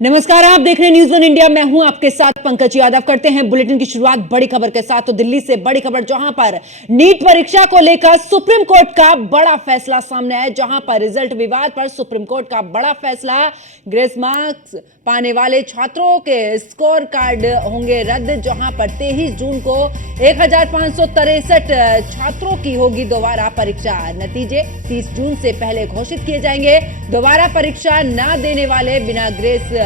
नमस्कार, आप देख रहे हैं न्यूज़ वन इंडिया। मैं हूं आपके साथ पंकज यादव। करते हैं बुलेटिन की शुरुआत बड़ी खबर के साथ। तो दिल्ली से बड़ी खबर, जहां पर नीट परीक्षा को लेकर सुप्रीम कोर्ट का बड़ा फैसला सामने आया। जहां पर रिजल्ट विवाद पर सुप्रीम कोर्ट का बड़ा फैसला। ग्रेस मार्क्स पाने वाले छात्रों के स्कोर कार्ड होंगे रद्द। जहां पर 23 जून को 1563 छात्रों की होगी दोबारा परीक्षा। नतीजे 30 जून से पहले घोषित किए जाएंगे। दोबारा परीक्षा न देने वाले बिना ग्रेस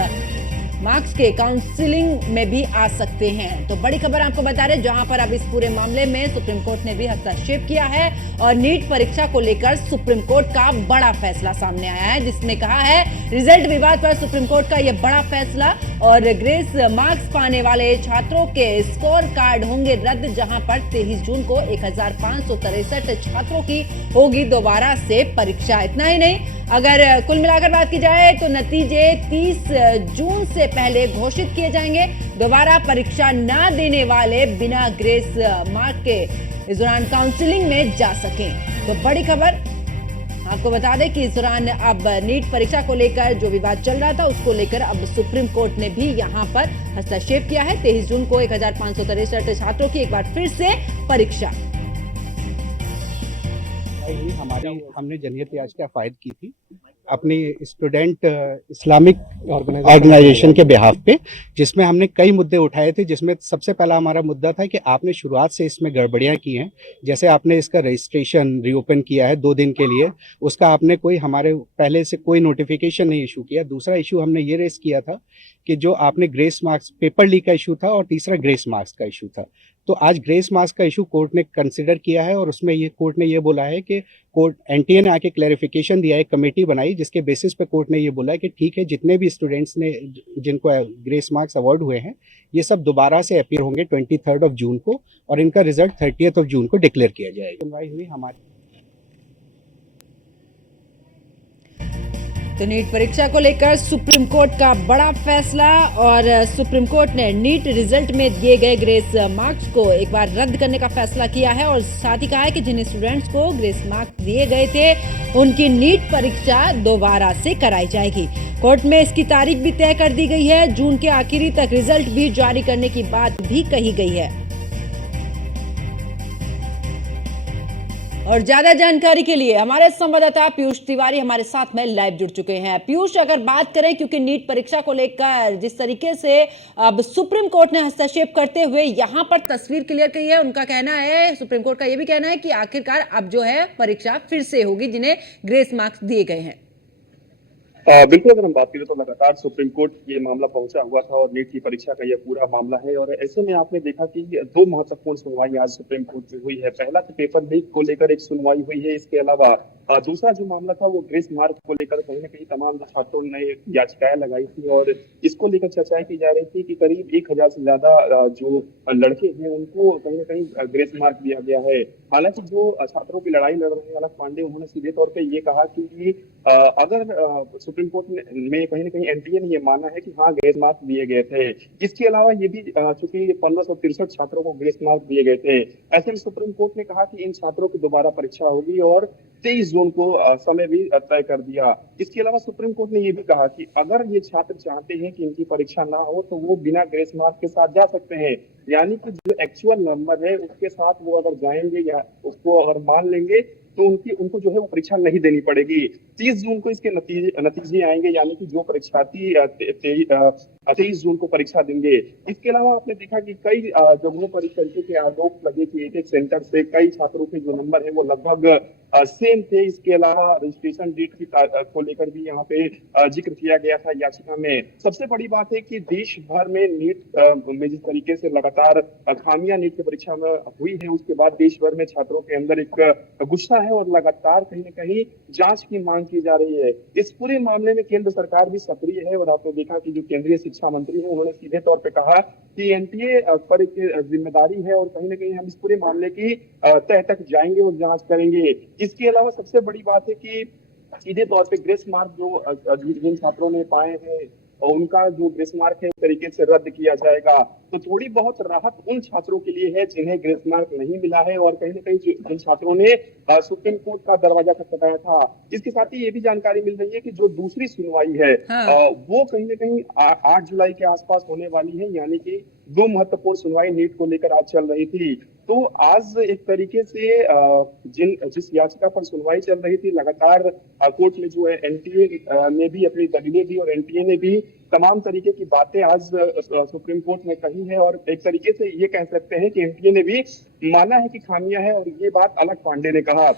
मार्क्स के काउंसलिंग में भी आ सकते हैं। तो बड़ी खबर आपको बता रहे, जहां पर अब इस पूरे मामले में सुप्रीम कोर्ट ने भी हस्तक्षेप किया है और नीट परीक्षा को लेकर सुप्रीम कोर्ट का बड़ा फैसला सामने आया है, जिसमें कहा है रिजल्ट विवाद पर सुप्रीम कोर्ट का यह बड़ा फैसला। और ग्रेस मार्क्स पाने वाले छात्रों के स्कोर कार्ड होंगे रद्द। जहां पर 23 जून को 1563 छात्रों की होगी दोबारा से परीक्षा। इतना ही नहीं, अगर कुल मिलाकर बात की जाए तो नतीजे 30 जून से पहले घोषित किए जाएंगे। दोबारा परीक्षा न देने वाले बिना ग्रेस मार्क के इस दौरान काउंसलिंग में जा सकें। तो बड़ी खबर आपको बता दें कि इस दौरान अब नीट परीक्षा को लेकर जो विवाद चल रहा था, उसको लेकर अब सुप्रीम कोर्ट ने भी यहां पर हस्तक्षेप किया है। 23 जून को 1563 छात्रों की एक बार फिर से परीक्षा। हमने जमहूरियत याचिका फाइल की थी अपनी स्टूडेंट इस्लामिक ऑर्गेनाइजेशन के बिहाफ पे, जिसमें हमने कई मुद्दे उठाए थे। जिसमें सबसे पहला हमारा मुद्दा था कि आपने शुरुआत से इसमें गड़बड़ियां की हैं। जैसे आपने इसका रजिस्ट्रेशन रीओपन किया है 2 दिन के लिए, उसका आपने कोई हमारे पहले से कोई नोटिफिकेशन नहीं इशू किया। दूसरा इशू हमने ये रेस किया था कि जो आपने ग्रेस मार्क्स पेपर लीक का इशू था, और तीसरा ग्रेस मार्क्स का इशू था। तो आज ग्रेस मार्क्स का इशू कोर्ट ने कंसिडर किया है, और उसमें ये कोर्ट ने ये बोला है कि कोर्ट एनटीए ने आके क्लैरिफिकेशन दिया है, कमेटी बनाई, जिसके बेसिस पे कोर्ट ने ये बोला है कि ठीक है, जितने भी स्टूडेंट्स ने जिनको ग्रेस मार्क्स अवार्ड हुए हैं, ये सब दोबारा से अपीयर होंगे 23 जून को, और इनका रिजल्ट 30 जून को डिक्लेयर किया जाएगा। सुनवाई हुई हमारी। तो नीट परीक्षा को लेकर सुप्रीम कोर्ट का बड़ा फैसला, और सुप्रीम कोर्ट ने नीट रिजल्ट में दिए गए ग्रेस मार्क्स को एक बार रद्द करने का फैसला किया है। और साथ ही कहा है कि जिन स्टूडेंट्स को ग्रेस मार्क्स दिए गए थे, उनकी नीट परीक्षा दोबारा से कराई जाएगी। कोर्ट में इसकी तारीख भी तय कर दी गई है। जून के आखिरी तक रिजल्ट भी जारी करने की बात भी कही गई है। और ज्यादा जानकारी के लिए हमारे संवाददाता पीयूष तिवारी हमारे साथ में लाइव जुड़ चुके हैं। पीयूष, अगर बात करें, क्योंकि नीट परीक्षा को लेकर जिस तरीके से अब सुप्रीम कोर्ट ने हस्तक्षेप करते हुए यहां पर तस्वीर क्लियर की है, उनका कहना है, सुप्रीम कोर्ट का यह भी कहना है कि आखिरकार अब जो है परीक्षा फिर से होगी जिन्हें ग्रेस मार्क्स दिए गए हैं। बिल्कुल, अगर हम बात करें तो लगातार सुप्रीम कोर्ट ये मामला पहुंचा हुआ था, और नीट की परीक्षा का यह पूरा मामला है। और ऐसे में आपने देखा कि 2 महत्वपूर्ण सुनवाई आज सुप्रीम कोर्ट में हुई है। पहला तो पेपर लीक को लेकर एक सुनवाई हुई है। इसके अलावा दूसरा जो मामला था वो ग्रेस मार्क को लेकर कहीं ना कहीं तमाम छात्रों ने याचिकाएं लगाई थी, और इसको लेकर चर्चाएं की जा रही थी कि करीब 1000 से ज्यादा जो लड़के हैं उनको कहीं ना कहीं ग्रेस मार्क दिया गया है। हालांकि जो छात्रों की लड़ाई लड़ रहे हैं अलख पांडे, उन्होंने सीधे तौर पर ये कहा कि अगर सुप्रीम कोर्ट में कहीं ना कहीं एनटीए ने ये माना है कि हाँ ग्रेस मार्क्स दिए गए थे। इसके अलावा ये भी चूंकि 1563 छात्रों को ग्रेस मार्क्स दिए गए थे, ऐसे में सुप्रीम कोर्ट ने कहा कि इन छात्रों की दोबारा परीक्षा होगी, और 23 जून को समय भी तय कर दिया। इसके अलावा सुप्रीम कोर्ट ने यह भी कहा कि अगर ये छात्र चाहते हैं कि इनकी परीक्षा ना हो, तो वो बिना ग्रेस मार्क के साथ जा सकते हैं। यानी कि जो एक्चुअल नंबर है उसके साथ वो अगर जाएंगे या उसको अगर मान लेंगे, तो उनको जो है वो परीक्षा नहीं देनी पड़ेगी। 30 जून को इसके नतीजे आएंगे, यानी कि जो परीक्षार्थी 23 जून को परीक्षा देंगे। इसके अलावा आपने देखा कि कई जगहों पर इस तरीके के आरोप लगे कि एक सेंटर से कई छात्रों के जो नंबर है वो लगभग सेम थे। इसके अलावा रजिस्ट्रेशन डेट की को लेकर भी यहाँ पे जिक्र किया गया था याचिका में। सबसे बड़ी बात है कि देश भर में नीट में जिस तरीके से लगातार खामियां नीट की परीक्षा में हुई है, उसके बाद देश भर में छात्रों के अंदर एक गुस्सा है, और लगातार कहीं न कहीं जांच की मांग की जा रही है। इस पूरे मामले में केंद्र सरकार भी सक्रिय है, और आपने देखा कि जो केंद्रीय शिक्षा मंत्री है, उन्होंने सीधे तौर पे कहा कि एनटीए पर एक जिम्मेदारी है, और कहीं ना कहीं हम इस पूरे मामले की तह तक जाएंगे और जांच करेंगे। इसके अलावा सबसे बड़ी बात है कि सीधे तौर पे ग्रेस मार्क जो जिन छात्रों ने पाए हैं और उनका जो ग्रेस मार्क है उस तरीके से रद्द किया जाएगा। तो थोड़ी बहुत राहत उन छात्रों के लिए है जिन्हें ग्रेस मार्क नहीं मिला है और कहीं ना कहीं जिन छात्रों ने सुप्रीम कोर्ट का दरवाजा खटखटाया था। इसके साथ ही ये भी जानकारी मिल रही है कि जो दूसरी सुनवाई है हाँ। वो कहीं ना कहीं 8 जुलाई के आसपास होने वाली है, यानी कि दो महत्वपूर्ण सुनवाई नीट को लेकर आज चल रही थी। तो आज एक तरीके से जिस याचिका पर सुनवाई चल रही थी, लगातार कोर्ट में जो है एनटीए ने भी अपनी दलीलें दी और एनटीए ने भी तमाम तरीके की बातें आज सुप्रीम कोर्ट में कही है। और एक तरीके से ये कह सकते हैं कि एनटीए ने भी माना है कि खामियां हैं, और ये बात अलग पांडे ने कहा।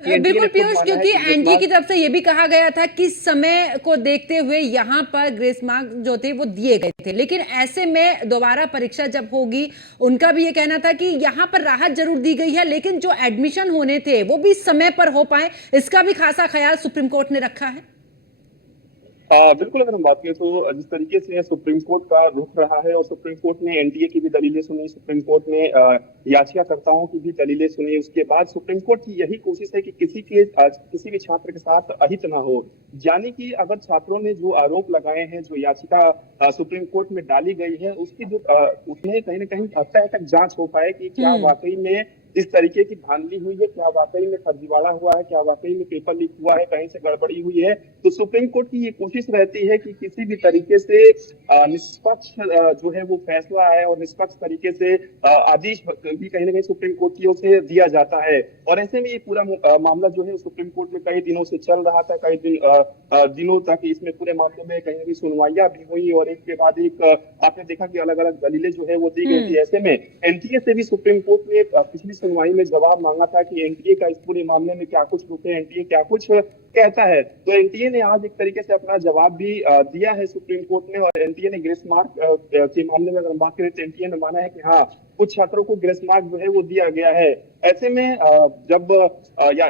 बिल्कुल पीयूष, क्योंकि एनटीए की तरफ से ये भी कहा गया था कि समय को देखते हुए यहाँ पर ग्रेस मार्क जो थे वो दिए गए थे, लेकिन ऐसे में दोबारा परीक्षा जब होगी उनका भी ये कहना था कि यहाँ पर राहत जरूर दी गई है, लेकिन जो एडमिशन होने थे वो भी समय पर हो पाए, इसका भी खासा ख्याल सुप्रीम कोर्ट ने रखा है। बिल्कुल, अगर हम बात करें तो जिस तरीके से सुप्रीम कोर्ट का रुख रहा है और सुप्रीम कोर्ट ने एनटीए की भी दलीलें सुनी, सुप्रीम कोर्ट ने याचिकाकर्ताओं की भी दलीलें सुनी, उसके बाद सुप्रीम कोर्ट की यही कोशिश है कि किसी भी छात्र के साथ अहित ना हो। यानी कि अगर छात्रों ने जो आरोप लगाए हैं, जो याचिका सुप्रीम कोर्ट में डाली गई है, उसकी जो उसमें कहीं ना कहीं तय तक जांच हो पाए कि क्या वाकई में इस तरीके की धांधली हुई है, क्या वाकई में फर्जीवाड़ा हुआ है, क्या वाकई में पेपर लीक हुआ है, कहीं से गड़बड़ी हुई है। तो सुप्रीम कोर्ट की ये कोशिश रहती है कि किसी भी तरीके से निष्पक्ष जो है वो फैसला आए और निष्पक्ष तरीके से आदेश भी कहीं ना कहीं सुप्रीम कोर्ट की ओर से दिया जाता है। और ऐसे में ये पूरा मामला जो है सुप्रीम कोर्ट में कई दिनों से चल रहा था, कई दिनों तक इसमें पूरे मामले में कहीं ना कहीं सुनवाइयां भी हुई और एक के बाद एक आपने देखा कि अलग अलग दलीलें जो है वो दी गई थी। ऐसे में एनटीए से भी सुप्रीम कोर्ट ने पिछली सुनवाई में जवाब मांगा था कि एनटीए का इस पूरे मामले में क्या कुछ रुके, एनटीए क्या कुछ कहता है। तो एनटीए ने आज एक तरीके से अपना जवाब भी दिया है सुप्रीम कोर्ट में, और एनटीए ने ग्रेस मार्क के मामले में अगर बात करें तो एनटीए ने माना है कि हाँ, कुछ छात्रों को ग्रेस मार्क जो है वो दिया गया है। ऐसे में जब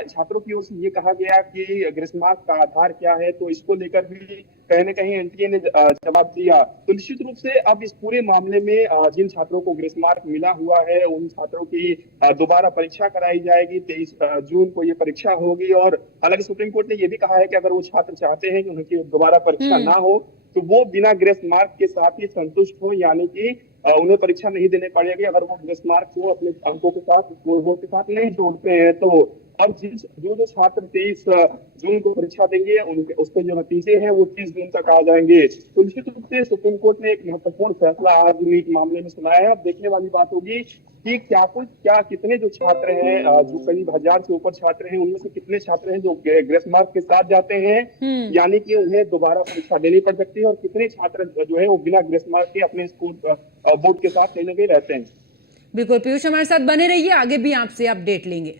छात्रों की ओर से ये कहा गया कि ग्रेस मार्क का आधार क्या है, तो इसको लेकर भी कहीं ना कहीं एनटीए ने जवाब दिया। तो निश्चित रूप से अब इस पूरे मामले में जिन छात्रों को ग्रेस मार्क मिला हुआ है उन छात्रों की दोबारा परीक्षा कराई जाएगी। 23 जून को ये परीक्षा होगी। और हालांकि सुप्रीम कोर्ट ने ये भी कहा है कि अगर वो छात्र चाहते हैं कि उनकी दोबारा परीक्षा ना हो तो वो बिना ग्रेस मार्क के साथ ही संतुष्ट हो, यानी कि उन्हें परीक्षा नहीं देने पड़ेगी अगर वो ग्रेस मार्क को अपने अंकों के साथ स्कोर के साथ नहीं जोड़ते हैं तो। और जो छात्र 23 जून को परीक्षा देंगे उनके उसके जो नतीजे हैं वो 30 जून तक आ जाएंगे। तो निश्चित रूप से सुप्रीम कोर्ट ने एक महत्वपूर्ण फैसला आज नीट मामले में सुनाया है। अब देखने वाली बात होगी कि कितने जो छात्र हैं, जो करीब 1000 से ऊपर छात्र हैं, उनमें से कितने छात्र हैं जो ग्रेस मार्क के साथ जाते हैं, यानी कि उन्हें दोबारा परीक्षा देनी पड़ सकती है, और कितने छात्र जो है वो बिना ग्रेस मार्क के अपने स्कूल बोर्ड के साथ कहीं ना कहीं रहते हैं। बिल्कुल पीयूष, हमारे साथ बने रहिए, आगे भी आपसे अपडेट लेंगे।